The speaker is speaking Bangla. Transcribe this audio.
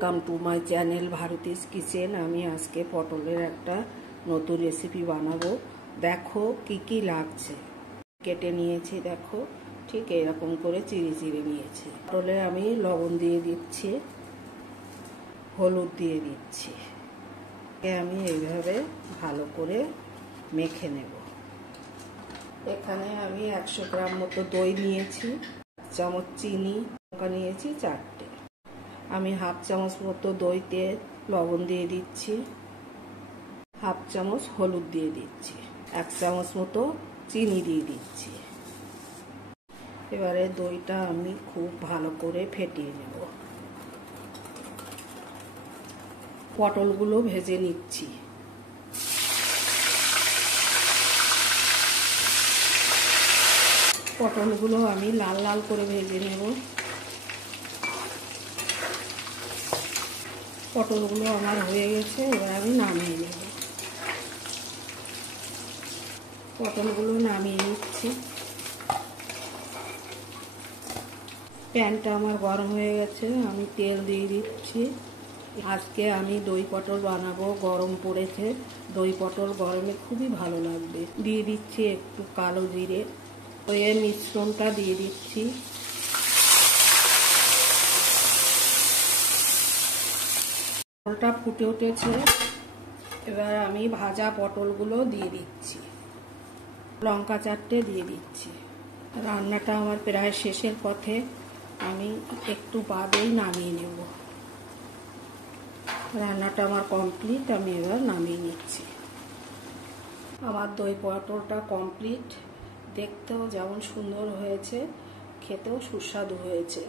Welcome to my channel Bharati's kitchen. আমি আজকে পটলের একটা নতুন রেসিপি বানাবো। দেখো কি কি লাগছে। কেটে নিয়েছি, দেখো ঠিক এরকম করে চিড়ে চিড়ে নিয়েছি। পটলে আমি লবণ দিয়ে দিচ্ছি, হলুদ দিয়ে দিচ্ছি। আমি এইভাবে ভালো করে মেখে নেব। এখানে আমি 100 গ্রাম মতো দই নিয়েছি, 1 চামচ চিনি, লঙ্কা নিয়েছি 4টে। আমি হাফ চামচ মতো দইতে লবণ দিয়ে দিচ্ছি, হাফ চামচ হলুদ দিয়ে দিচ্ছি, 1 চামচ মতো চিনি দিয়ে দিচ্ছি। এবারে দইটা আমি খুব ভালো করে ফেটিয়ে নেব। পটলগুলো ভেজে নিচ্ছি। পটলগুলো আমি লাল লাল করে ভেজে নেব। পটলগুলো আমার হয়ে গেছে, এবার আমি নামিয়ে নেব। পটলগুলো নামিয়ে নিচ্ছি। প্যানটা আমার গরম হয়ে গেছে, আমি তেল দিয়ে দিচ্ছি। আজকে আমি দই পটল বানাবো, গরম পড়েছে, দই পটল গরমে খুবই ভালো লাগবে। দিয়ে দিচ্ছি একটু কালো জিরে, দইয়ের মিশ্রণটা দিয়ে দিচ্ছি। পটলটা ফুটে উঠেছে, এবার আমি ভাজা পটলগুলো দিয়ে দিচ্ছি, লঙ্কা 4টে দিয়ে দিচ্ছি। রান্নাটা আমার প্রায় শেষের পথে, আমি একটু বাদেই নামিয়ে নেব। রান্নাটা আমার কমপ্লিট, আমি এবার নামিয়ে নিচ্ছি। আমার দই পটলটা কমপ্লিট। দেখতেও যেমন সুন্দর হয়েছে, খেতেও সুস্বাদু হয়েছে।